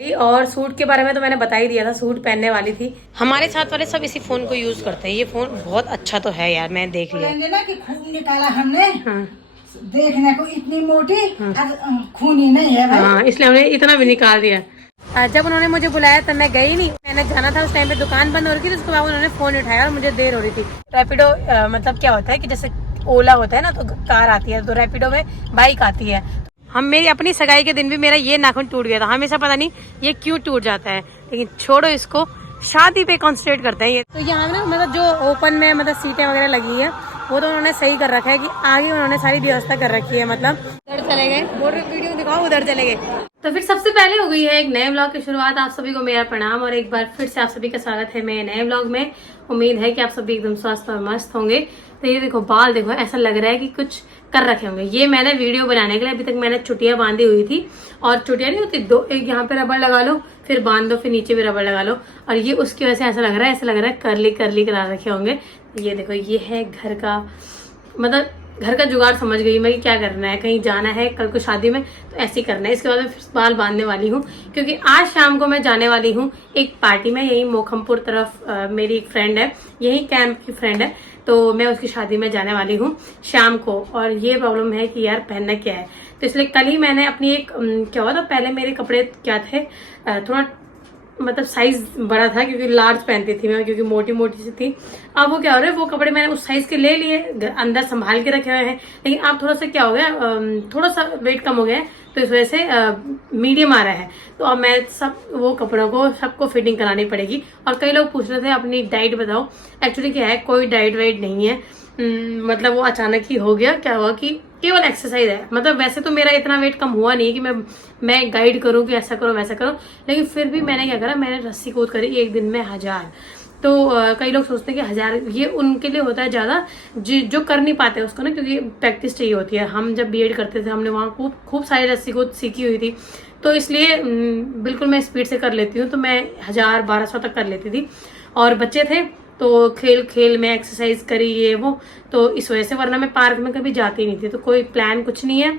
और सूट के बारे में तो मैंने बता ही दिया था, सूट पहनने वाली थी। हमारे साथ वाले सब इसी फोन को यूज करते हैं। ये फोन बहुत अच्छा तो है यार, मैं देख लिया ना कि खून निकाला हमने। हाँ। देखने को इतनी मोटी खून ही नहीं है भाई। हाँ, इसलिए हमने इतना भी निकाल दिया। जब उन्होंने मुझे बुलाया तब मैं गई नहीं, मैंने जाना था उस टाइम पे, दुकान बंद हो रही थी। उसके बाद उन्होंने फोन उठाया और मुझे देर हो रही थी। रैपिडो मतलब क्या होता है कि जैसे ओला होता है ना, तो कार आती है, तो रैपिडो में बाइक आती है। हम मेरी अपनी सगाई के दिन भी मेरा ये नाखून टूट गया था। हमेशा पता नहीं ये क्यों टूट जाता है, लेकिन छोड़ो इसको, शादी पे कॉन्सेंट्रेट करते हैं ये। तो यहाँ ना मतलब जो ओपन में मतलब सीटें वगैरह लगी है वो तो उन्होंने सही कर रखा है कि आगे उन्होंने सारी व्यवस्था कर रखी है। मतलब उधर चले गए, बोल रहे वीडियो दिखाओ, उधर चले गए। तो फिर सबसे पहले हो गई है एक नए व्लॉग की शुरुआत। आप सभी को मेरा प्रणाम और एक बार फिर से आप सभी का स्वागत है मेरे नए व्लॉग में। उम्मीद है कि आप सभी एकदम स्वस्थ और मस्त होंगे। तो ये देखो बाल देखो, ऐसा लग रहा है कि कुछ कर रखे होंगे। ये मैंने वीडियो बनाने के लिए अभी तक मैंने चुटियां बांधी हुई थी, और चुटियां नहीं होती दो, एक यहाँ पे रबड़ लगा लो, फिर बांध दो, फिर नीचे भी रबड़ लगा लो, और ये उसकी वजह से ऐसा लग रहा है करली करली करा रखे होंगे। ये देखो, ये है घर का मतलब घर का जुगाड़, समझ गई मैं कि क्या करना है। कहीं जाना है कल को शादी में तो ऐसे ही करना है। इसके बाद मैं बाल बांधने वाली हूँ, क्योंकि आज शाम को मैं जाने वाली हूँ एक पार्टी में, यही मोखमपुर तरफ। मेरी एक फ्रेंड है, यही कैंप की फ्रेंड है, तो मैं उसकी शादी में जाने वाली हूँ शाम को। और ये प्रॉब्लम है कि यार पहनना क्या है, तो इसलिए कल ही मैंने अपनी एक क्या हुआ था, पहले मेरे कपड़े क्या थे, थोड़ा मतलब साइज बड़ा था, क्योंकि लार्ज पहनती थी मैं, क्योंकि मोटी मोटी सी थी। अब वो क्या हो रहा है, वो कपड़े मैंने उस साइज के ले लिए, अंदर संभाल के रखे हुए हैं, लेकिन अब थोड़ा सा क्या हो गया, थोड़ा सा वेट कम हो गया है, तो इस वजह से मीडियम आ रहा है। तो अब मैं सब वो कपड़ों को सबको फिटिंग करानी पड़ेगी। और कई लोग पूछ रहे थे अपनी डाइट बताओ। एक्चुअली क्या है, कोई डाइट वाइट नहीं है, मतलब वो अचानक ही हो गया। क्या हुआ कि केवल एक्सरसाइज है। मतलब वैसे तो मेरा इतना वेट कम हुआ नहीं कि मैं गाइड करूं कि ऐसा करो वैसा करो, लेकिन फिर भी मैंने क्या करा, मैंने रस्सी कूद करी एक दिन में 1000। तो कई लोग सोचते हैं कि 1000 ये उनके लिए होता है ज्यादा, जो कर नहीं पाते उसको ना, क्योंकि प्रैक्टिस चाहिए होती है। हम जब बीएड करते थे, हमने वहाँ खूब सारी रस्सी कूद सीखी हुई थी, तो इसलिए बिल्कुल मैं स्पीड से कर लेती हूँ। तो मैं 1000-1200 तक कर लेती थी। और बच्चे थे तो खेल खेल में एक्सरसाइज करी ये वो, तो इस वजह से, वरना मैं पार्क में कभी जाती नहीं थी। तो कोई प्लान कुछ नहीं है।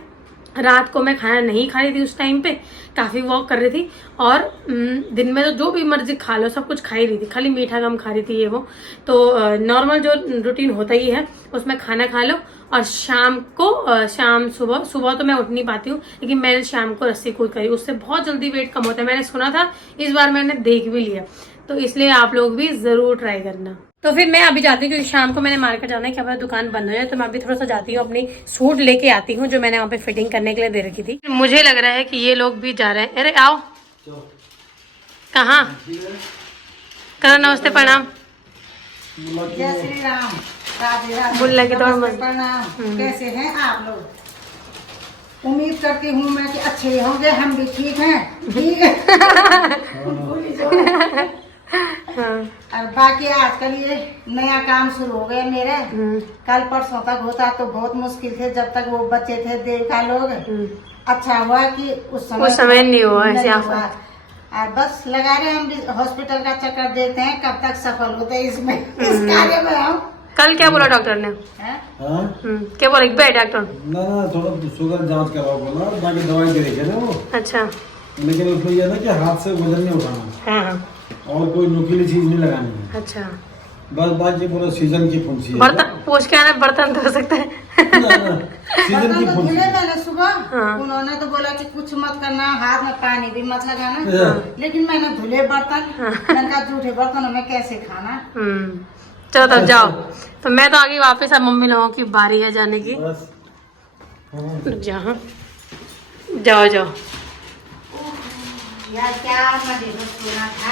रात को मैं खाना नहीं खा रही थी उस टाइम पे, काफी वॉक कर रही थी, और दिन में तो जो भी मर्जी खा लो सब कुछ खा ही रही थी, खाली मीठा कम खा रही थी ये वो। तो नॉर्मल जो रूटीन होता ही है उसमें खाना खा लो, और शाम को सुबह तो मैं उठ नहीं पाती हूँ, लेकिन मैंने शाम को रस्सी कूद करी, उससे बहुत जल्दी वेट कम होता है। मैंने सुना था, इस बार मैंने देख भी लिया, तो इसलिए आप लोग भी जरूर ट्राई करना। तो फिर मैं अभी जाती हूँ, क्योंकि शाम को मैंने मार्केट जाना है, क्या पता दुकान बंद हो जाए, तो मैं अभी थोड़ा सा जाती हूँ, अपनी सूट लेके आती हूँ जो मैंने वहाँ पे फिटिंग करने के लिए दे रखी थी। मुझे लग रहा है कि ये लोग भी जा रहे हैं। अरे आओ, कहाँ करो, नमस्ते प्रणाम। जय श्री राम, राधे राधे, बुल्ला की तोड़ मत। प्रणाम। कैसे हैं आप लोग? उम्मीद करती हूँ मैं कि अच्छे होंगे, हम भी ठीक हैं। ठीक है। और बाकी आजकल ये नया काम शुरू हो गया मेरे। कल परसों तक होता तो बहुत मुश्किल थे, जब तक वो बच्चे थे देवता लोग। अच्छा हुआ कि उस समय नहीं हुआ ऐसे। और बस लगा रहे, हम भी हॉस्पिटल का चक्कर देते हैं, कब तक सफल होते हैं इसमें, इस कार्य में हम। कल क्या बोला डॉक्टर ने? क्या बोला डॉक्टर? ना थोड़ा शुगर जांच करवाओ बोला, बाकी दवाई दे रही है ना वो। अच्छा, लेकिन उसमें यह ना कि हाथ से वजन नहीं उठाना। हाँ। और कोई नुकीली चीज नहीं लगानी है। अच्छा, बस बाकी पूरा सीजन की फुंसी है। बर्तन पूछ के आना, बर्तन धो सकते हैं। सीजन की फुंसी। मैंने सुबह हाँ। उन्होंने तो बोला कि कुछ मत करना, हाथ में पानी भी मत लगाना, लेकिन मैंने धुले बर्तन, मैंने कहा झूठे बर्तनों में कैसे खाना। चलो तब जाओ। तो मैं तो आगे वापस, अब मम्मी लोगों की बारी है जाने की। जहाँ जाओ जाओ। यार क्या मजे सोना था।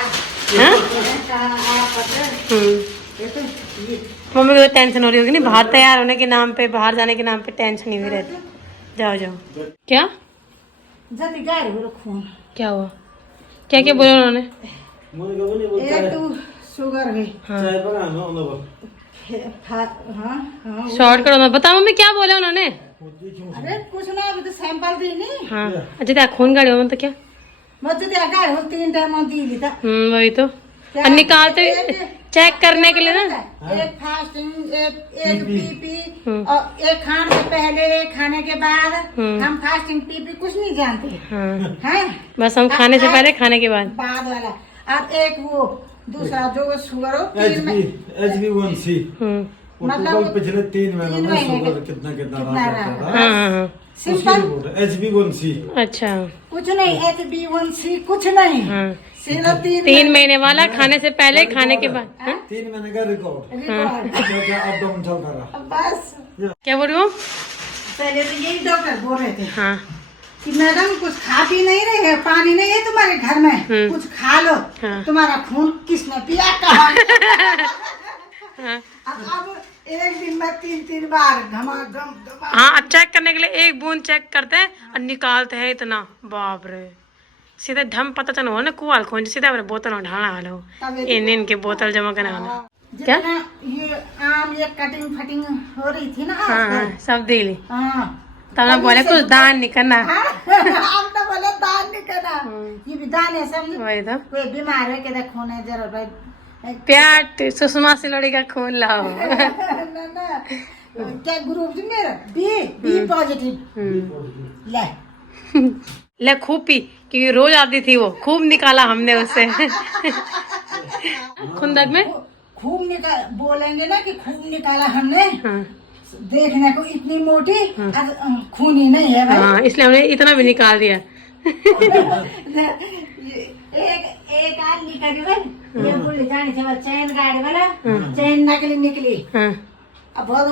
मम्मी को टेंशन हो रही होगी नहीं, बाहर तैयार होने के नाम पे, बाहर जाने के नाम पे टेंशन ही हुई रहती। जाओ जाओ। क्या जल्दी गाय खून क्या हुआ? क्या क्या बोला उन्होंने? एक तो शुगर है। शॉर्ट करो, बताओ मम्मी क्या बोला उन्होंने? अरे कुछ ना, अभी तो सैंपल दी नहीं। हाँ, अच्छा खून गाड़ी हो तो क्या? मुझे गाय हो 3 टाइम दी ली था। वही तो। निकालते चेक करने के लिए ना। एक फास्टिंग, एक पीपी और एक खाने से पहले, एक खाने के बाद। हम फास्टिंग पीपी कुछ नहीं जानते हैं। बस हम खाने से पहले, खाने के बाद वाला। अब एक वो दूसरा जो शुगर हो, HB1C मतलब पिछले 3 महीनों में शुगर कितना रहा। Simple HB1C। अच्छा, कुछ नहीं, HB1C कुछ नहीं। सिर्फ 3 महीने वाला, खाने से पहले, खाने के बाद। 3 महीने का रिकॉर्ड अप डाउन चलता रहा। बस क्या बोल रही हो? पहले तो यही डॉक्टर बोल रहे थे हाँ कि मैडम कुछ खा पी नहीं रहे हैं, पानी नहीं है तुम्हारे घर में, कुछ खा लो। तुम्हारा खून किसने पिया, कहा। अब एक दिन में 3 बार घमाघम। हाँ, चेक करने के लिए एक बूंद चेक करते हैं और निकालते हैं इतना। बाप रे, सीधे ढम पता चलो ना कुआल खोज सीधा अपने बोतल में ढाला हालो, इनके बोतल जमा कराना। क्या ये आम ये कटिंग फटिंग हो रही थी ना। हाँ, सब दिली। तब तब बोले कुछ दान नहीं करना। हम तो बोले दान नहीं करना, ये भी दान है समझ। वही तो, कोई बीमार है कहते खून है जरा भाई, प्याट सुषमा सिलोड़ी का खून लाओ। ना क्या ग्रुप थी मेरा, बी पॉजिटिव। ले खूब पी, क्योंकि रोज आती थी वो, खूब निकाला हमने उससे। खुंदक में खूब निकाल बोलेंगे ना कि खूब निकाला हमने। देखने को इतनी मोटी, खून ही नहीं है भाई। हाँ, इसलिए हमने इतना भी निकाल दिया। एक आध निकल गई, ये बुढ़ी जानी से चैन गाड़ी वाला, चैन नकली निकली। अब बहुत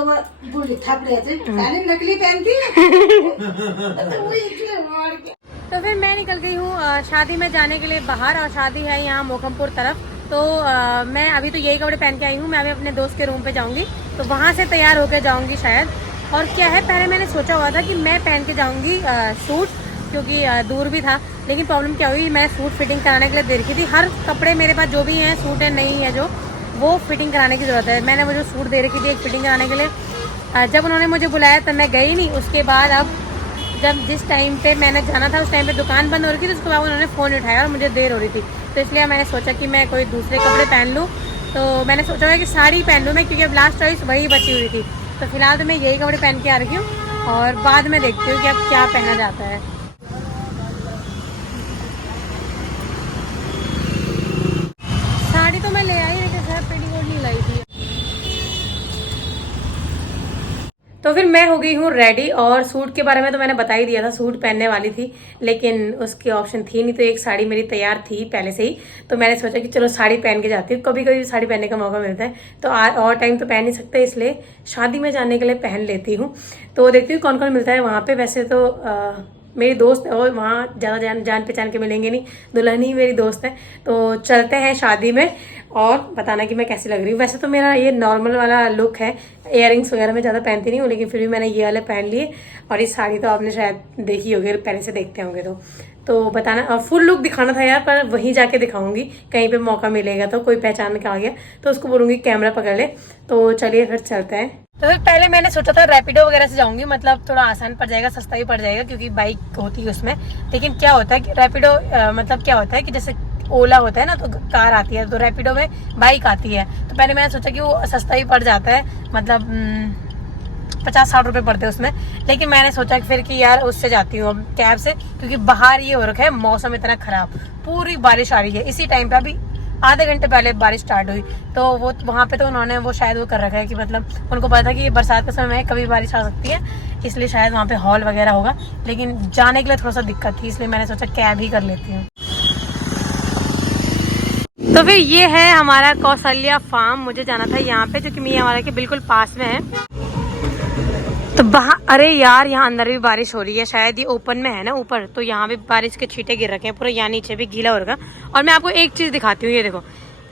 बुढ़ी थप रहे थे, सारी नकली पहनती है। तो फिर मैं निकल गई हूँ शादी में जाने के लिए बाहर, और शादी है यहाँ मोकमपुर तरफ। तो मैं अभी तो यही कपड़े पहन के आई हूँ। मैं अभी अपने दोस्त के रूम पे जाऊंगी, तो वहाँ से तैयार होके जाऊंगी शायद। और क्या है, पहले मैंने सोचा हुआ था कि मैं पहन के जाऊंगी सूट, क्योंकि दूर भी था। लेकिन प्रॉब्लम क्या हुई, मैं सूट फिटिंग कराने के लिए दे रखी थी। हर कपड़े मेरे पास जो भी हैं, सूट है नहीं है जो, वो फिटिंग कराने की ज़रूरत है। मैंने वो जो सूट दे रखी थी एक फिटिंग कराने के लिए, जब उन्होंने मुझे बुलाया तब मैं गई नहीं। उसके बाद अब जब जिस टाइम पे मैंने जाना था उस टाइम पे दुकान बंद हो रही थी, तो उसके बाद उन्होंने फ़ोन उठाया और मुझे देर हो रही थी। तो इसलिए मैंने सोचा कि मैं कोई दूसरे कपड़े पहन लूँ। तो मैंने सोचा है कि साड़ी पहन लूँ मैं, क्योंकि अब लास्ट चॉइस वही बची हुई थी। तो फिलहाल तो मैं यही कपड़े पहन के आ रही हूँ, और बाद में देखती हूँ कि अब क्या पहना जाता है। साड़ी तो मैं ले आई, लेकिन सर पेटीकोट नहीं लाई थी। तो फिर मैं हो गई हूँ रेडी, और सूट के बारे में तो मैंने बता ही दिया था, सूट पहनने वाली थी, लेकिन उसकी ऑप्शन थी नहीं। तो एक साड़ी मेरी तैयार थी पहले से ही, तो मैंने सोचा कि चलो साड़ी पहन के जाती हूँ। कभी कभी साड़ी पहनने का मौका मिलता है, तो और टाइम तो पहन नहीं सकते, इसलिए शादी में जाने के लिए पहन लेती हूँ। तो देखती हूँ कौन कौन मिलता है वहाँ पे। वैसे तो मेरी दोस्त है, और वहाँ ज़्यादा जान पहचान के मिलेंगे नहीं, दुल्हन ही मेरी दोस्त है। तो चलते हैं शादी में, और बताना कि मैं कैसी लग रही हूँ। वैसे तो मेरा ये नॉर्मल वाला लुक है, इयररिंग्स वगैरह मैं ज़्यादा पहनती नहीं हूँ, लेकिन फिर भी मैंने ये वाले पहन लिए। और इस साड़ी तो आपने शायद देखी होगी, पहले से देखते होंगे तो बताना। और फुल लुक दिखाना था यार, पर वहीं जाके दिखाऊंगी, कहीं पे मौका मिलेगा तो। कोई पहचान के आ गया तो उसको बोलूँगी कैमरा पकड़ ले। तो चलिए फिर चलते हैं। तो फिर पहले मैंने सोचा था रैपिडो वगैरह से जाऊंगी, मतलब थोड़ा आसान पड़ जाएगा, सस्ता भी पड़ जाएगा, क्योंकि बाइक होती है उसमें। लेकिन क्या होता है कि रैपिडो मतलब क्या होता है कि जैसे ओला होता है ना, तो कार आती है, तो रैपिडो में बाइक आती है। तो पहले मैंने सोचा कि वो सस्ता ही पड़ जाता है, मतलब 50-60 रुपए पड़ते हैं उसमें। लेकिन मैंने सोचा कि फिर कि यार उससे जाती हूँ अब, कैब से, क्योंकि बाहर ये हो रखा है, मौसम इतना खराब, पूरी बारिश आ रही है। इसी टाइम पे अभी आधे घंटे पहले बारिश स्टार्ट हुई, तो वो वहाँ पे तो उन्होंने वो शायद वो कर रखा है कि मतलब उनको पता था कि बरसात का समय है, कभी बारिश आ सकती है, इसलिए शायद वहाँ पे हॉल वगैरह होगा। लेकिन जाने के लिए थोड़ा सा दिक्कत थी, इसलिए मैंने सोचा कैब ही कर लेती हूँ। तो फिर ये है हमारा कौशल्या फार्म। मुझे जाना था यहाँ पे, जो कि मियाँ वाला के बिल्कुल पास में है। तो अरे यार, यहाँ अंदर भी बारिश हो रही है, शायद ये ओपन में है ना ऊपर, तो यहाँ भी बारिश के छींटे गिर रखे हैं पूरा, यहाँ नीचे भी गीला हो रखा। और मैं आपको एक चीज दिखाती हूँ, ये देखो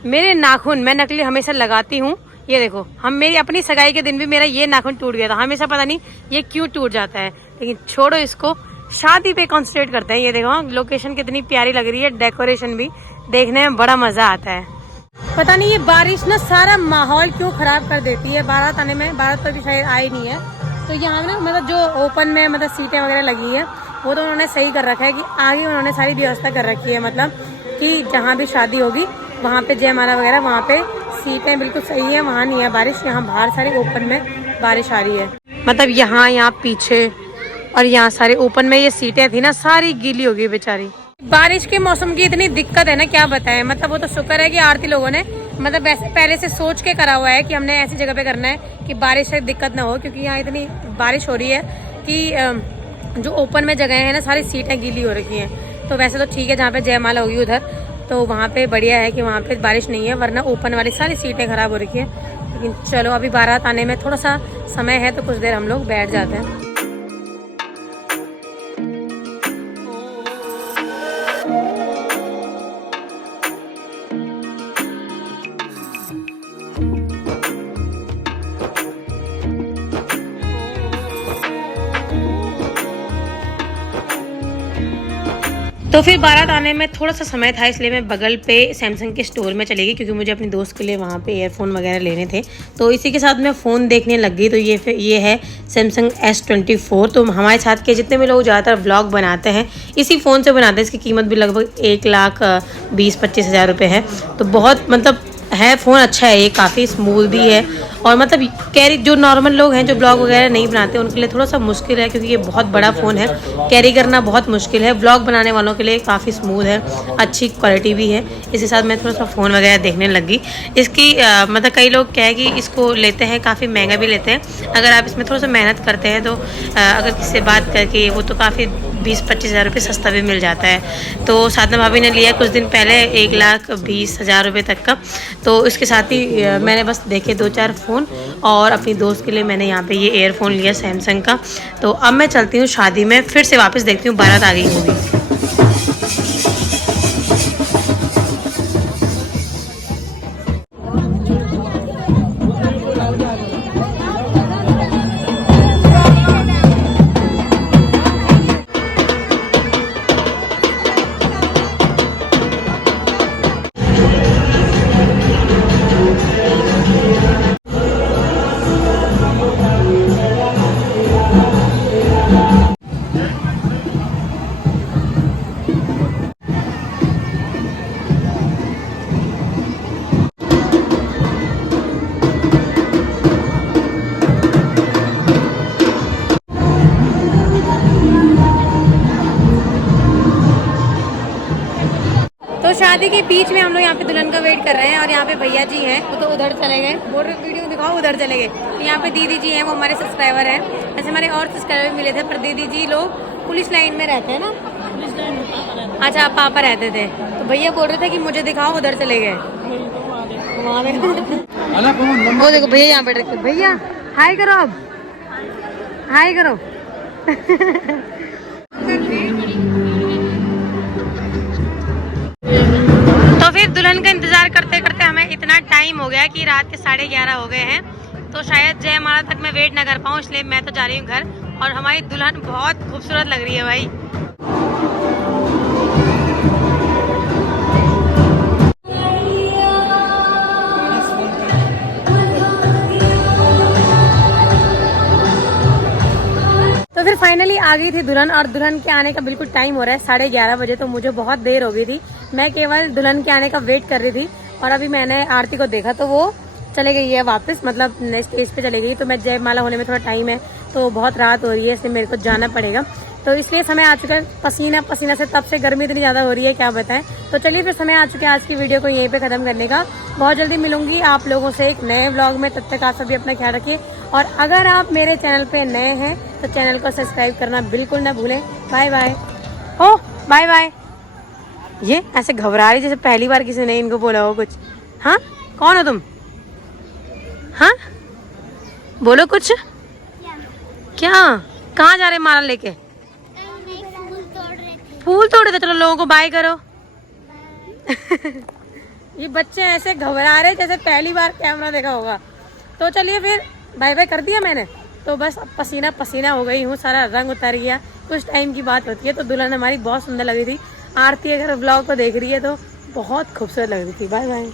मेरे नाखून, मैं नकली हमेशा लगाती हूँ, ये देखो। मेरी अपनी सगाई के दिन भी मेरा ये नाखून टूट गया था, हमेशा पता नहीं ये क्यों टूट जाता है। लेकिन छोड़ो इसको, शादी पे कॉन्सेंट्रेट करते हैं। ये देखो लोकेशन कितनी प्यारी लग रही है, डेकोरेशन भी देखने में बड़ा मजा आता है। पता नहीं ये बारिश ना सारा माहौल क्यों खराब कर देती है। बारात आने में, बारात तो अभी शायद आई नहीं है, तो यहाँ ना मतलब जो ओपन में मतलब सीटें वगैरह लगी है, वो तो उन्होंने सही कर रखा है कि आगे उन्होंने सारी व्यवस्था कर रखी है, मतलब कि जहाँ भी शादी होगी वहाँ पे जयमाला वगैरह वहाँ पे सीटें बिल्कुल सही है, वहाँ नहीं है बारिश, यहाँ बाहर सारे ओपन में बारिश आ रही है। मतलब यहाँ पीछे और यहाँ सारे ओपन में ये सीटें थी ना, सारी गीली हो गई बेचारी। बारिश के मौसम की इतनी दिक्कत है ना, क्या बताएं। मतलब वो तो शुक्र है कि आरती लोगों ने मतलब वैसे पहले से सोच के करा हुआ है कि हमने ऐसी जगह पे करना है कि बारिश से दिक्कत ना हो, क्योंकि यहाँ इतनी बारिश हो रही है कि जो ओपन में जगह है ना, सारी सीटें गीली हो रखी हैं। तो वैसे तो ठीक है, जहाँ पे जयमाला होगी उधर तो वहाँ पे बढ़िया है कि वहाँ पे बारिश नहीं है, वरना ओपन वाली सारी सीटें खराब हो रखी हैं। लेकिन चलो, अभी बारात आने में थोड़ा सा समय है, तो कुछ देर हम लोग बैठ जाते हैं। तो फिर बारात आने में थोड़ा सा समय था, इसलिए मैं बगल पे सैमसंग के स्टोर में चली गई, क्योंकि मुझे अपनी दोस्त के लिए वहाँ पे ईयरफोन वगैरह लेने थे। तो इसी के साथ मैं फ़ोन देखने लग गई। तो ये है सैमसंग S24। तो हमारे साथ के जितने भी लोग ज़्यादातर व्लॉग बनाते हैं इसी फ़ोन से बनाते हैं। इसकी कीमत भी लगभग 1,20,25 हज़ार रुपये है। तो बहुत मतलब है, फ़ोन अच्छा है, ये काफ़ी स्मूथ भी है। और मतलब कैरी जो नॉर्मल लोग हैं जो ब्लॉग वगैरह नहीं बनाते उनके लिए थोड़ा सा मुश्किल है, क्योंकि ये बहुत बड़ा फ़ोन है, कैरी करना बहुत मुश्किल है। ब्लॉग बनाने वालों के लिए काफ़ी स्मूथ है, अच्छी क्वालिटी भी है। इसके साथ मैं थोड़ा सा फ़ोन वगैरह देखने लगी। इसकी मतलब कई लोग क्या है कि इसको लेते हैं, काफ़ी महंगा भी लेते हैं। अगर आप इसमें थोड़ा सा मेहनत करते हैं तो अगर किसी से बात करके वो तो काफ़ी 20-25 हज़ार रुपये सस्ता भी मिल जाता है। तो साधना भाभी ने लिया कुछ दिन पहले 1,20,000 रुपये तक का। तो इसके साथ ही मैंने बस देखे 2-4 फ़ोन, और अपनी दोस्त के लिए मैंने यहाँ पे ये ईयरफोन लिया सैमसंग का। तो अब मैं चलती हूँ शादी में, फिर से वापस देखती हूँ बारात आ गई होगी। शादी के बीच में हम लोग यहाँ पे दुल्हन का वेट कर रहे हैं, और यहाँ पे भैया जी हैं, वो तो उधर चले गए, बोल रहे वीडियो दिखाओ, उधर चले गए। तो यहाँ पे दीदी जी हैं, वो हमारे सब्सक्राइबर हैं। ऐसे हमारे और सब्सक्राइबर मिले थे, पर दीदी जी लोग पुलिस लाइन में रहते हैं ना। अच्छा, पापा रहते थे, तो भैया बोल रहे थे कि मुझे दिखाओ, उधर चले गए। वो देखो भैया यहाँ बैठ रखे। भैया हाय करो, अब हाय करो। तो फिर दुल्हन का इंतजार करते करते हमें इतना टाइम हो गया कि रात के 11:30 हो गए हैं। तो शायद जयमाला तक मैं वेट ना कर पाऊँ, इसलिए मैं तो जा रही हूँ घर। और हमारी दुल्हन बहुत खूबसूरत लग रही है भाई। तो फिर फाइनली आ गई थी दुल्हन, और दुल्हन के आने का बिल्कुल टाइम हो रहा है 11:30 बजे। तो मुझे बहुत देर हो गई थी, मैं केवल दुल्हन के आने का वेट कर रही थी। और अभी मैंने आरती को देखा तो वो चले गई है वापस, मतलब स्टेज पे चले गई। तो मैं जयमाला होने में थोड़ा टाइम है, तो बहुत रात हो रही है, इसलिए मेरे को जाना पड़ेगा। तो इसलिए समय आ चुका है, पसीना पसीना से तब से गर्मी इतनी ज़्यादा हो रही है, क्या बताएं। तो चलिए फिर समय आ चुका है आज की वीडियो को यहीं पे ख़त्म करने का। बहुत जल्दी मिलूंगी आप लोगों से एक नए व्लॉग में, तब तक आप सभी अपना ख्याल रखिए। और अगर आप मेरे चैनल पे नए हैं तो चैनल को सब्सक्राइब करना बिल्कुल ना भूलें। Bye bye. हो बाय बाय। ये ऐसे घबरा रही जैसे पहली बार किसी ने इनको बोला हो कुछ। हाँ, कौन हो तुम? हाँ बोलो कुछ। क्या कहाँ जा रहे माला लेके? फूल तोड़ रहे थे। चलो लोगों को बाय करो। ये बच्चे ऐसे घबरा रहे जैसे पहली बार कैमरा देखा होगा। तो चलिए फिर बाय बाय कर दिया मैंने, तो बस अब पसीना पसीना हो गई हूँ, सारा रंग उतर गया। कुछ टाइम की बात होती है। तो दुल्हन हमारी बहुत सुंदर लग रही थी। आरती अगर व्लॉग को देख रही है तो बहुत खूबसूरत लग रही थी। Bye bye.